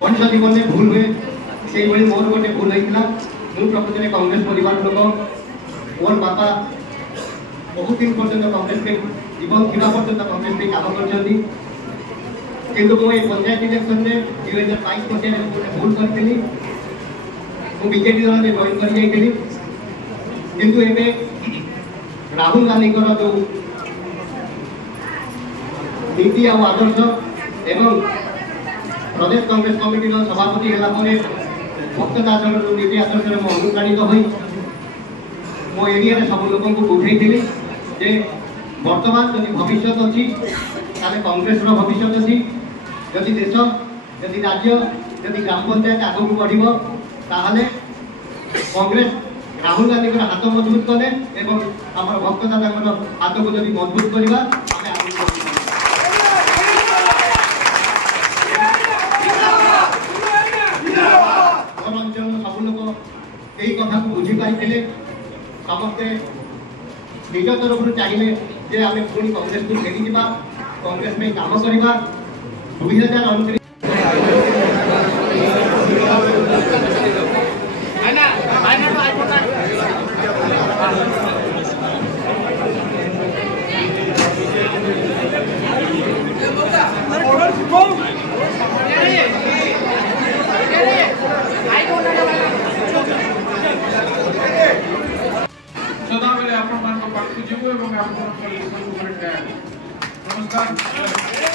मनुष्य जीवन में भूल हुए से मोर गोटे भूल होता मुझे प्रकृति में कांग्रेस परिवार लोक मोर बापा बहुत दिन पर्यटन कांग्रेस के जीवन थी पर्यटन कांग्रेस में काम कर मुझे पंचायत इलेक्शन में 2022 मसीह गोटे भूल करी बीजेपी दल में जॉइन कर राहुल गांधी जो नीति और आदर्श एवं प्रदेश कांग्रेस कमिटी सभापति है भक्त दास नीति आदर्श में अनुप्राणित हो मो एरिया सब लोक बुझे जे वर्तमान जदि भविष्य अच्छी कांग्रेस भविष्य अच्छी जदि देश जदि राज्य जदि ग्राम पंचायत आग को बढ़ कांग्रेस राहुल गांधी हाथ मजबूत कले आम भक्त दादा हाथ को जब मजबूत करवा सब लोग यही कथा को बुझीपारे समस्ते निज तरफ चाहिए जे आम पुणी कांग्रेस को फेरी जा कांग्रेस में काम करवा 2029 सदाबेले आपण मान पाखु जीवो एवं आपण नमस्कार।